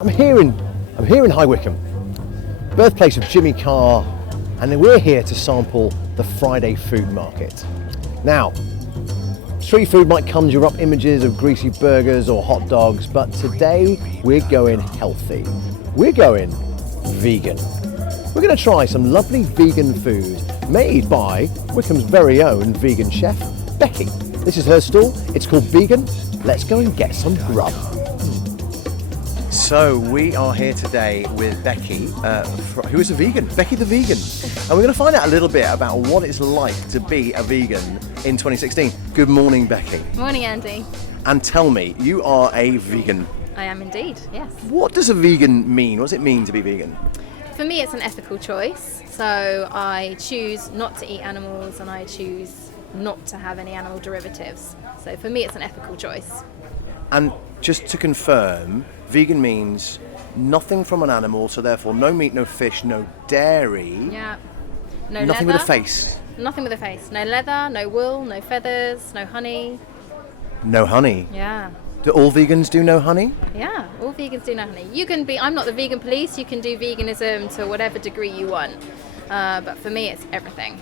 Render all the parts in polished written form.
I'm here in High Wycombe, birthplace of Jimmy Carr, and we're here to sample the Friday food market. Now, street food might conjure up images of greasy burgers or hot dogs, but today we're going healthy. We're going vegan. We're going to try some lovely vegan food made by Wycombe's very own vegan chef, Becky. This is her stall. It's called Vegan. Let's go and get some grub. So we are here today with Becky, who is a vegan, Becky the Vegan. And we're going to find out a little bit about what it's like to be a vegan in 2016. Good morning, Becky. Morning, Andy. And tell me, you are a vegan. I am indeed, yes. What does a vegan mean? What does it mean to be vegan? For me, it's an ethical choice. So I choose not to eat animals and I choose not to have any animal derivatives. So for me, it's an ethical choice. And just to confirm, vegan means nothing from an animal, so therefore no meat, no fish, no dairy. Yeah. Nothing leather. with a face. Nothing with a face. No leather, no wool, no feathers, no honey. No honey. Yeah. Do all vegans do no honey? Yeah, all vegans do no honey. You can be, I'm not the vegan police, you can do veganism to whatever degree you want. But for me, it's everything.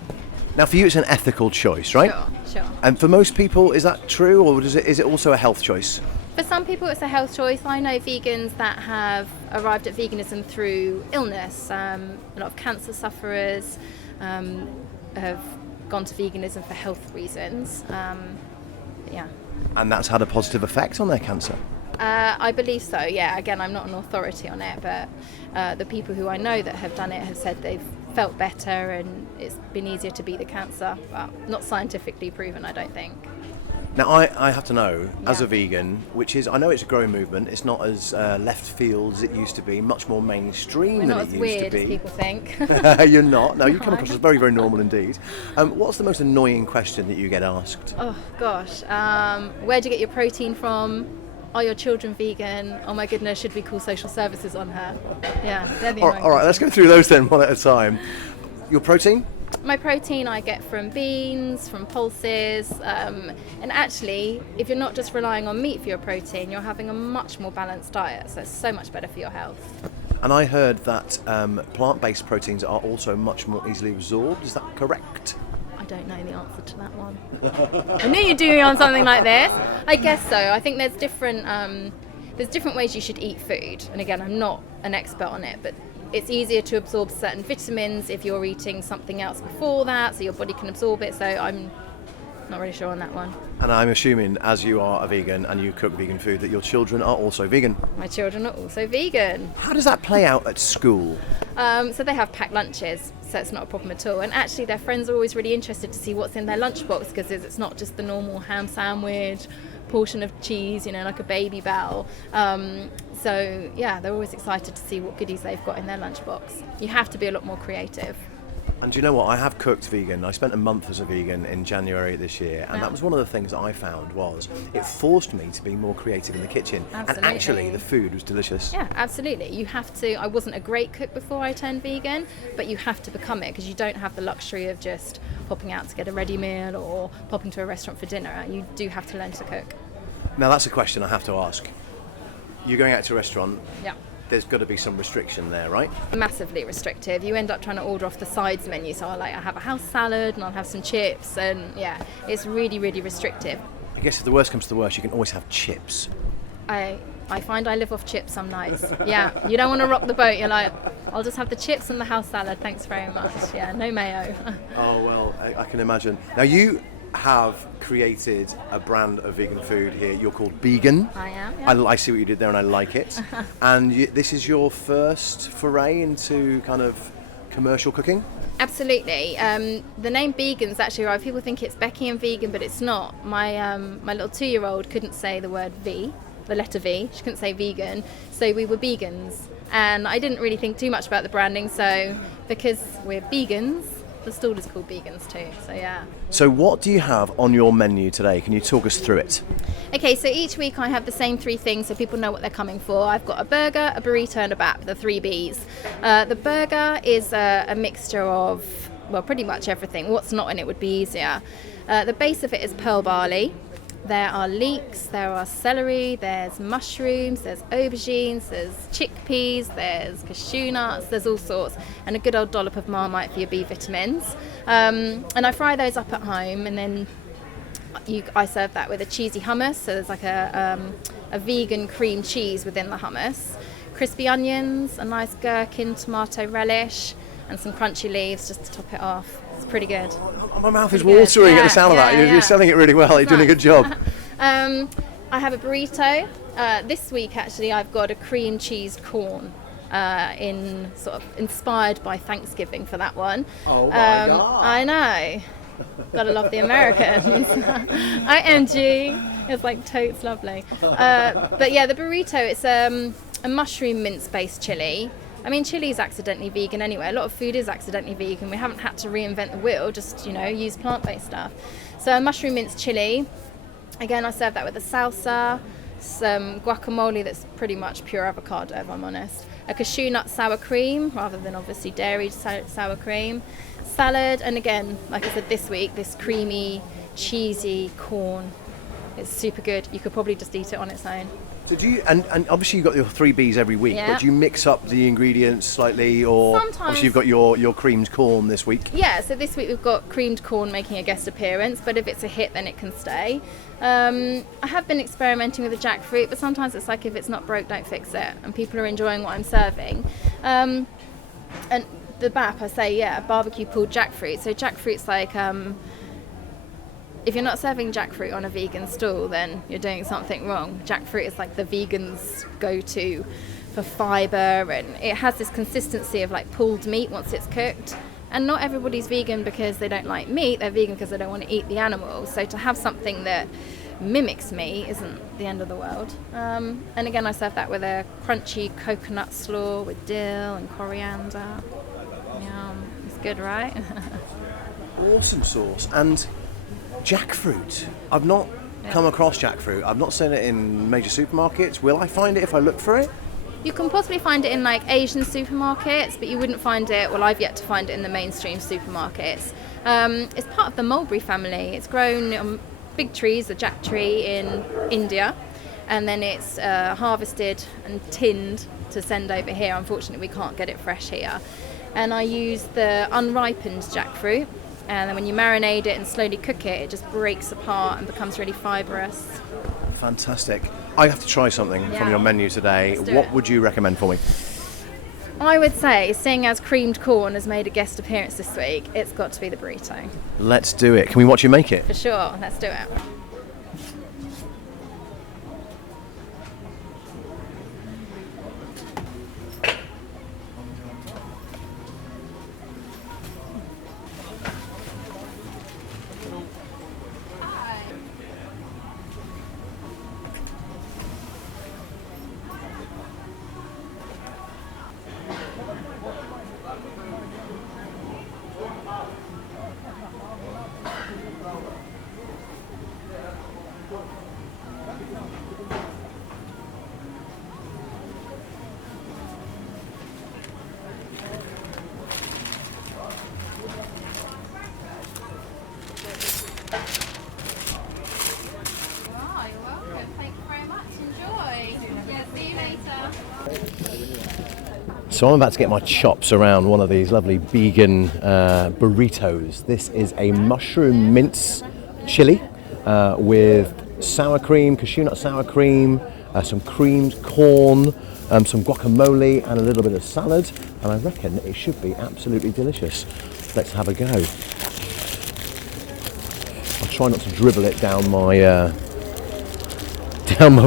Now for you it's an ethical choice, right? Sure. And for most people, is that true, or is it also a health choice? For some people, it's a health choice. I know vegans that have arrived at veganism through illness. A lot of cancer sufferers have gone to veganism for health reasons. Yeah. And that's had a positive effect on their cancer? I believe so, yeah. Again, I'm not an authority on it, but the people who I know that have done it have said they've felt better and it's been easier to beat the cancer, but not scientifically proven, I don't think. Now, I have to know, as Yeah. a vegan, which is, I know it's a growing movement, it's not as left field as it used to be, much more mainstream We're than not it as used weird to as be. people think. You're not. No, you come No. across as very, very normal indeed. What's the most annoying question that you get asked? Oh gosh, where do you get your protein from? Are your children vegan? Oh my goodness, should we call social services on her? Yeah, they're the annoying All right, let's go through those then one at a time. Your protein? My protein I get from beans, from pulses, and actually, if you're not just relying on meat for your protein, you're having a much more balanced diet, so it's so much better for your health. And I heard that plant-based proteins are also much more easily absorbed. Is that correct? I don't know the answer to that one. I knew you'd do me on something like this. I guess so. I think there's different ways you should eat food, and again, I'm not an expert on it, but it's easier to absorb certain vitamins if you're eating something else before that, so your body can absorb it. So I'm not really sure on that one. And I'm assuming, as you are a vegan and you cook vegan food, that your children are also vegan. My children are also vegan. How does that play out at school? So they have packed lunches, so it's not a problem at all. And actually their friends are always really interested to see what's in their lunchbox, because it's not just the normal ham sandwich, portion of cheese, like a Baby Bell. So yeah, they're always excited to see what goodies they've got in their lunchbox. You have to be a lot more creative. And do you know what? I have cooked vegan. I spent a month as a vegan in January this year, and that was one of the things that I found was it forced me to be more creative in the kitchen. Absolutely. And actually, the food was delicious. Yeah, absolutely. You have to. I wasn't a great cook before I turned vegan, but you have to become it because you don't have the luxury of just popping out to get a ready meal or popping to a restaurant for dinner. You do have to learn to cook. Now, that's a question I have to ask. You're going out to a restaurant. Yeah. There's got to be some restriction there, right? Massively restrictive. You end up trying to order off the sides menu, so I have a house salad and I'll have some chips, and yeah, it's really, really restrictive. I guess if the worst comes to the worst, you can always have chips. I find I live off chips some nights. Yeah, you don't want to rock the boat. You're like, I'll just have the chips and the house salad, thanks very much. Yeah, no mayo. Oh, well, I can imagine. Now, you have created a brand of vegan food here. You're called Vegan. I am, yeah. I see what you did there and I like it. And this is your first foray into kind of commercial cooking? Absolutely. The name Vegan's actually arrived. People think it's Becky and vegan, but it's not. My little 2-year-old couldn't say the word V, the letter V. She couldn't say vegan, so we were vegans. And I didn't really think too much about the branding, so because we're vegans, the stall is called Vegans too, so yeah. So what do you have on your menu today? Can you talk us through it? Okay, so each week I have the same 3 things so people know what they're coming for. I've got a burger, a burrito and a bap, the 3 Bs. The burger is a mixture of, well, pretty much everything. What's not in it would be easier. The base of it is pearl barley. There are leeks, there are celery, there's mushrooms, there's aubergines, there's chickpeas, there's cashew nuts, there's all sorts, and a good old dollop of Marmite for your B vitamins. And I fry those up at home, and then I serve that with a cheesy hummus, so there's like a vegan cream cheese within the hummus, crispy onions, a nice gherkin tomato relish, and some crunchy leaves just to top it off. It's pretty good. My mouth is watering at the sound of that. You're selling it really well. You're doing a good job. I have a burrito. This week, actually, I've got a cream cheese corn. In sort of inspired by Thanksgiving for that one. Oh my God. I know. Gotta love the Americans. IMG. It's like totes lovely. But yeah, the burrito, it's a mushroom mince-based chili. I mean, chili is accidentally vegan anyway. A lot of food is accidentally vegan. We haven't had to reinvent the wheel, just, use plant-based stuff. So a mushroom minced chili. Again, I serve that with a salsa, some guacamole that's pretty much pure avocado, if I'm honest. A cashew nut sour cream, rather than obviously dairy sour cream. Salad, and again, like I said this week, this creamy, cheesy corn. It's super good. You could probably just eat it on its own. So do you, and obviously you've got your 3 Bs every week, but do you mix up the ingredients slightly, or sometimes, obviously you've got your creamed corn this week? Yeah, so this week we've got creamed corn making a guest appearance, but if it's a hit then it can stay. I have been experimenting with the jackfruit, but sometimes it's like if it's not broke, don't fix it, and people are enjoying what I'm serving. And the BAP, I say, barbecue pulled jackfruit. So jackfruit's like, if you're not serving jackfruit on a vegan stall, then you're doing something wrong. Jackfruit is like the vegans' go-to for fibre, and it has this consistency of like pulled meat once it's cooked. And not everybody's vegan because they don't like meat, they're vegan because they don't want to eat the animal. So to have something that mimics meat isn't the end of the world. And again, I serve that with a crunchy coconut slaw with dill and coriander. Yum, it's good, right? Awesome sauce. And jackfruit. I've not come across jackfruit. I've not seen it in major supermarkets. Will I find it if I look for it? You can possibly find it in like Asian supermarkets, but you wouldn't find it, well, I've yet to find it in the mainstream supermarkets. It's part of the mulberry family. It's grown on big trees, the jack tree in India, and then it's harvested and tinned to send over here. Unfortunately, we can't get it fresh here. And I use the unripened jackfruit, and then when you marinate it and slowly cook it, it just breaks apart and becomes really fibrous. Fantastic. I have to try something from your menu today. What would you recommend for me? I would say, seeing as creamed corn has made a guest appearance this week, it's got to be the burrito. Let's do it. Can we watch you make it? For sure, let's do it. So I'm about to get my chops around one of these lovely vegan burritos. This is a mushroom mince chili with sour cream, cashew nut sour cream, some creamed corn, some guacamole and a little bit of salad. And I reckon it should be absolutely delicious. Let's have a go. I'll try not to dribble it down my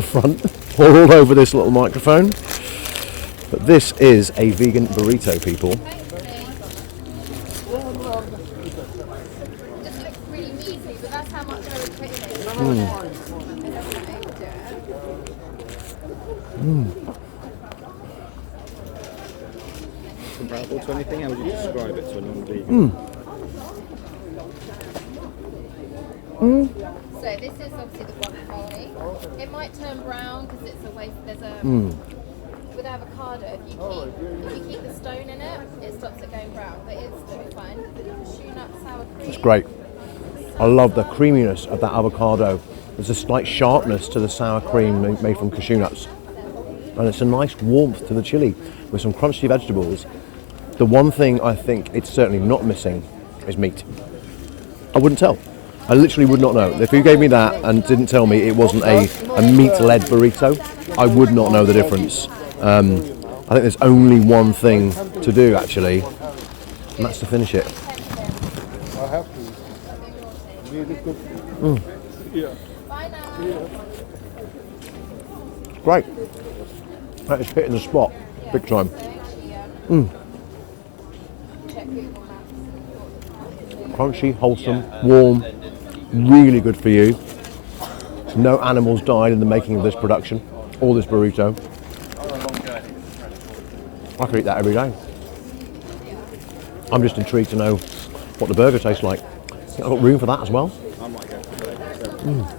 front or all over this little microphone. But this is a vegan burrito, people. It just looks really meaty, but that's how much I would put in it. Comparable to anything? How would you describe it to a non-vegan? So this is obviously the guacamole. It might turn brown because it's a waste. There's a with avocado. If you keep the stone in it, it stops it going brown. But it's still fine. Cashew nut sour cream. It's great. I love the creaminess of that avocado There's a slight sharpness to the sour cream made from cashew nuts. And it's a nice warmth to the chili with some crunchy vegetables. The one thing I think it's certainly not missing is meat. I wouldn't tell. I literally would not know. If you gave me that and didn't tell me it wasn't a meat-led burrito, I would not know the difference. I think there's only one thing to do actually, and that's to finish it. I have to. Really good. Yeah. Great. That is hitting the spot, big time. Crunchy, wholesome, warm, really good for you. No animals died in the making of this production, or this burrito. I could eat that every day. I'm just intrigued to know what the burger tastes like. I've got room for that as well. I might go for that. Mm.